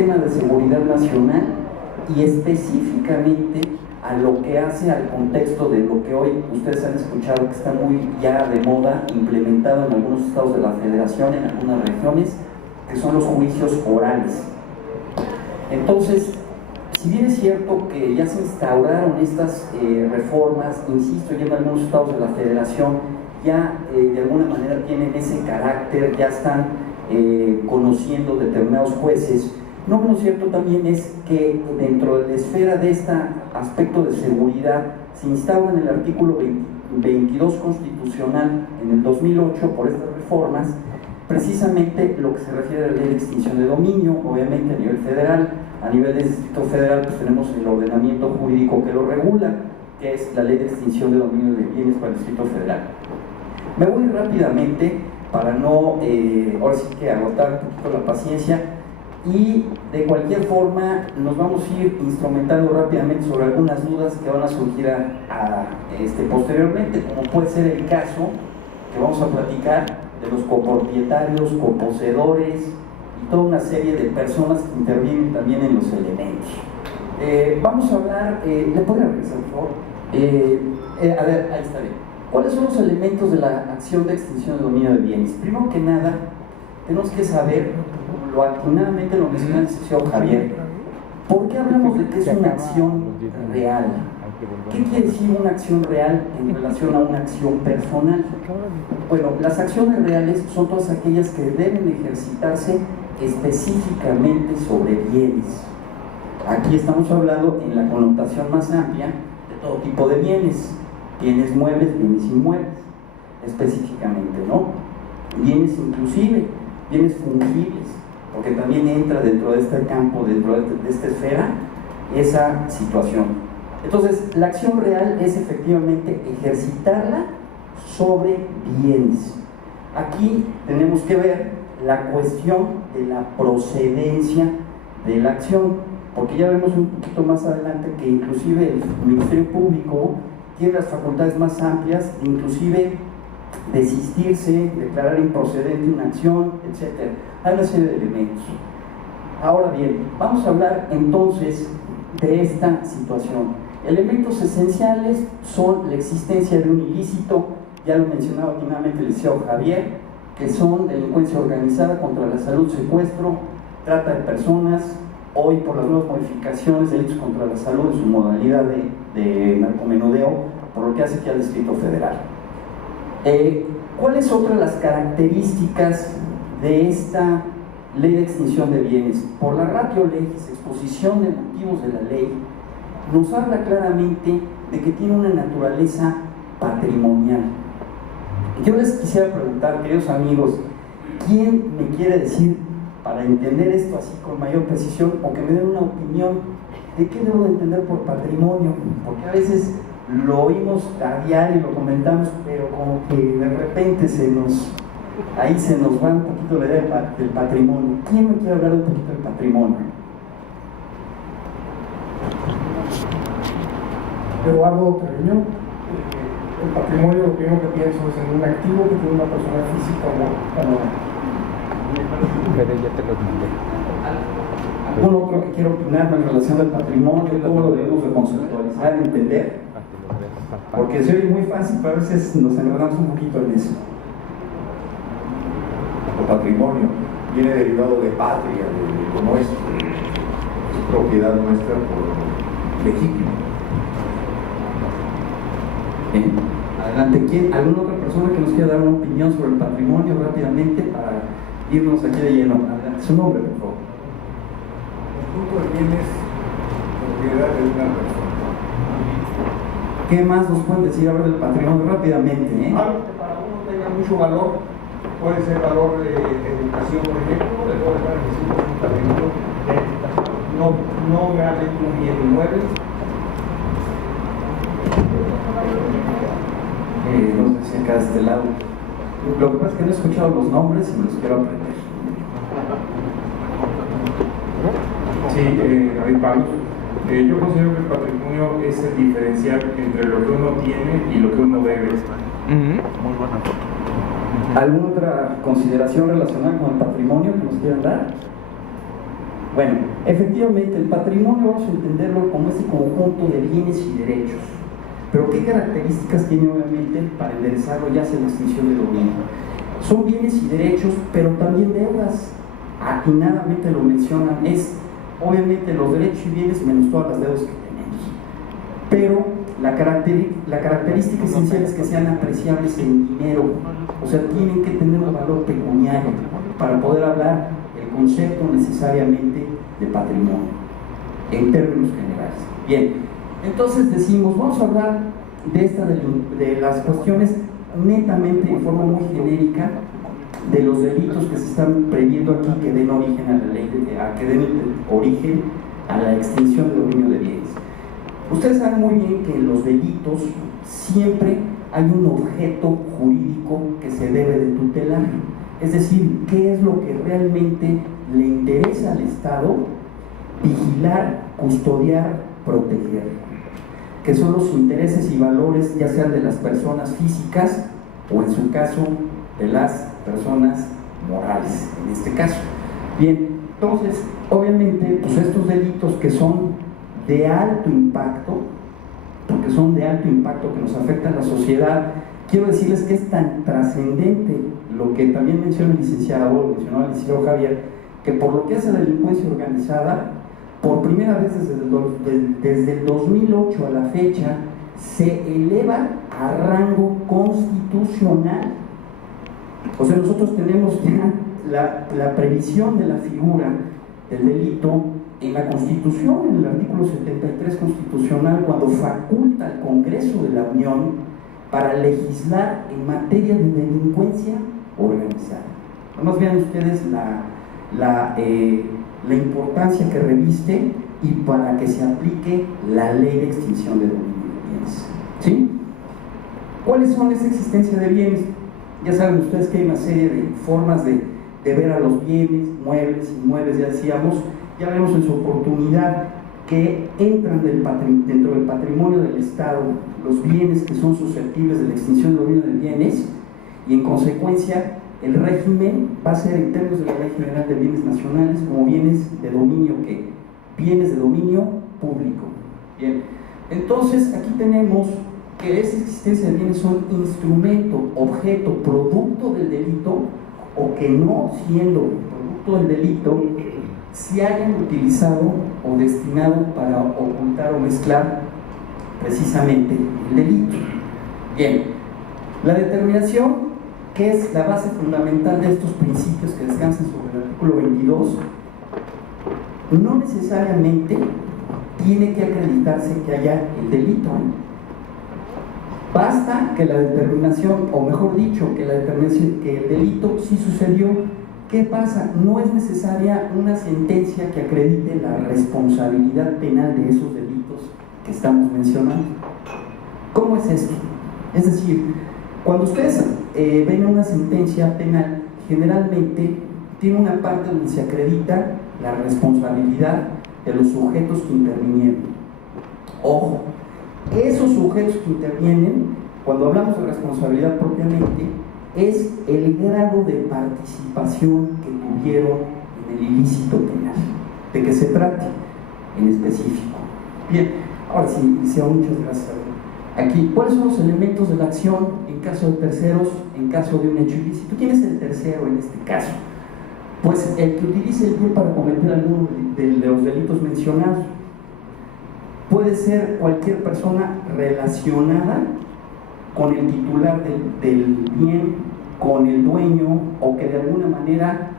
sistema de seguridad nacional y específicamente a lo que hace al contexto de lo que hoy ustedes han escuchado que está muy ya de moda, implementado en algunos estados de la federación, en algunas regiones, que son los juicios orales. Entonces, si bien es cierto que ya se instauraron estas reformas, insisto, ya en algunos estados de la federación ya de alguna manera tienen ese carácter, ya están conociendo determinados jueces, no menos cierto también es que dentro de la esfera de este aspecto de seguridad se instaura en el artículo 22 constitucional en el 2008 por estas reformas precisamente lo que se refiere a la ley de extinción de dominio, obviamente a nivel federal. A nivel del Distrito Federal pues tenemos el ordenamiento jurídico que lo regula, que es la ley de extinción de dominio de bienes para el Distrito Federal. Me voy rápidamente para no, ahora sí que agotar un poquito la paciencia, y de cualquier forma nos vamos a ir instrumentando rápidamente sobre algunas dudas que van a surgir posteriormente, como puede ser el caso que vamos a platicar de los copropietarios, coposeedores y toda una serie de personas que intervienen también en los elementos. Vamos a hablar, ¿le podría regresar por favor? A ver, ahí está bien. ¿Cuáles son los elementos de la acción de extinción de dominio de bienes? Primero que nada, tenemos que saber, lo atinadamente lo menciona el licenciado Javier, ¿por qué hablamos de que es una acción real? ¿Qué quiere decir una acción real en relación a una acción personal? Bueno, las acciones reales son todas aquellas que deben ejercitarse específicamente sobre bienes. Aquí estamos hablando en la connotación más amplia de todo tipo de bienes, bienes muebles, bienes inmuebles, específicamente, ¿no? Bienes inclusive, bienes fungibles, porque también entra dentro de este campo, dentro de esta esfera, esa situación. Entonces, la acción real es efectivamente ejercitarla sobre bienes. Aquí tenemos que ver la cuestión de la procedencia de la acción, porque ya vemos un poquito más adelante que inclusive el Ministerio Público tiene las facultades más amplias, inclusive desistirse, declarar improcedente una acción, etc. Hay una serie de elementos. Ahora bien, vamos a hablar entonces de esta situación. Elementos esenciales son la existencia de un ilícito, ya lo mencionaba finalmente el licenciado Javier, que son delincuencia organizada contra la salud, secuestro, trata de personas, hoy por las nuevas modificaciones, delitos contra la salud en su modalidad de narcomenudeo, por lo que hace aquí al Distrito Federal. ¿Cuáles son las características de esta ley de extinción de bienes? Por la ratio legis, exposición de motivos de la ley, nos habla claramente de que tiene una naturaleza patrimonial. Yo les quisiera preguntar, queridos amigos, ¿quién me quiere decir, para entender esto así con mayor precisión, o que me den una opinión de qué debo de entender por patrimonio? Porque a veces lo oímos a diario y lo comentamos, pero como que de repente ahí se nos va un poquito la idea del patrimonio. ¿Quién me quiere hablar un poquito del patrimonio? Eduardo Treviño. El patrimonio, lo primero que pienso es en un activo que tiene una persona física o no. Pero ya te los mandé. ¿Algún otro que quiera opinar en relación al patrimonio? ¿Cómo lo debemos de conceptualizar, entender? Porque se oye muy fácil, pero a veces nos enredamos un poquito en eso. El patrimonio viene derivado de patria, de lo nuestro, es propiedad nuestra por legítimo. Bien. Adelante, ¿quién? ¿Alguna otra persona que nos quiera dar una opinión sobre el patrimonio rápidamente para irnos aquí de lleno? Adelante, su nombre, por favor. El conjunto de bienes, propiedad de una persona. ¿Qué más nos pueden decir ahora del patrimonio rápidamente? Algo que para uno tenga mucho valor, puede ser valor de educación, por ejemplo, le puedo dejar que sí, un patrimonio de educación, no realmente un bien inmueble. Nos decía acá de este lado. Lo que pasa es que no he escuchado los nombres y me los quiero aprender. Sí, David Pablo. Yo considero que el patrimonio es el diferencial entre lo que uno tiene y lo que uno debe. Muy buena foto. ¿Alguna otra consideración relacionada con el patrimonio que nos quieran dar? Bueno, efectivamente el patrimonio vamos a entenderlo como ese conjunto de bienes y derechos. Pero ¿qué características tiene obviamente para enderezarlo ya sea la extinción de dominio? Son bienes y derechos, pero también deudas. Atinadamente lo mencionan, es obviamente los derechos y bienes menos todas las deudas que tenemos. Pero la característica esencial es que sean apreciables en dinero, o sea, tienen que tener un valor pecuniario para poder hablar el concepto necesariamente de patrimonio, en términos generales. Bien, entonces decimos, vamos a hablar de las cuestiones netamente en forma muy genérica de los delitos que se están previendo aquí que den origen a la ley, que den origen a la extinción del dominio de bienes. Ustedes saben muy bien que en los delitos siempre hay un objeto jurídico que se debe de tutelar, es decir, qué es lo que realmente le interesa al Estado vigilar, custodiar, proteger, que son los intereses y valores ya sean de las personas físicas o en su caso de las personas morales, en este caso. Bien, entonces, obviamente, pues estos delitos que son de alto impacto, porque son de alto impacto que nos afecta a la sociedad, quiero decirles que es tan trascendente lo que también mencionó el licenciado Javier, que por lo que hace a la delincuencia organizada, por primera vez desde el 2008 a la fecha, se eleva a rango constitucional. O sea, nosotros tenemos ya la previsión de la figura del delito en la Constitución, en el artículo 73 constitucional, cuando faculta al Congreso de la Unión para legislar en materia de delincuencia organizada. Nomás vean ustedes la importancia que reviste y para que se aplique la ley de extinción de dominio de bienes. ¿Sí? ¿Cuáles son esa existencia de bienes? Ya saben ustedes que hay una serie de formas de ver a los bienes, muebles, inmuebles, ya decíamos, ya vemos en su oportunidad que entran dentro del patrimonio del Estado los bienes que son susceptibles de la extinción de dominio de bienes, y en consecuencia el régimen va a ser en términos de la Ley General de Bienes Nacionales como bienes de dominio público. Bien, entonces aquí tenemos que esa existencia de bienes son instrumento, objeto, producto del delito, o que no siendo producto del delito se hayan utilizado o destinado para ocultar o mezclar precisamente el delito. Bien, la determinación, que es la base fundamental de estos principios que descansan sobre el artículo 22, no necesariamente tiene que acreditarse que haya el delito. Basta que la determinación, o mejor dicho, que la determinación que el delito sí sucedió. ¿Qué pasa? No es necesaria una sentencia que acredite la responsabilidad penal de esos delitos que estamos mencionando. ¿Cómo es esto? Es decir, cuando ustedes ven una sentencia penal, generalmente tiene una parte donde se acredita la responsabilidad de los sujetos que intervinieron. Ojo, esos sujetos que intervienen, cuando hablamos de responsabilidad propiamente, es el grado de participación que tuvieron en el ilícito penal, de que se trate en específico. Bien, ahora sí, muchas gracias. Aquí, ¿cuáles son los elementos de la acción en caso de terceros, en caso de un hecho ilícito? ¿Quién es el tercero en este caso? Pues el que utilice el bien para cometer alguno de los delitos mencionados. Puede ser cualquier persona relacionada con el titular del bien, con el dueño, o que de alguna manera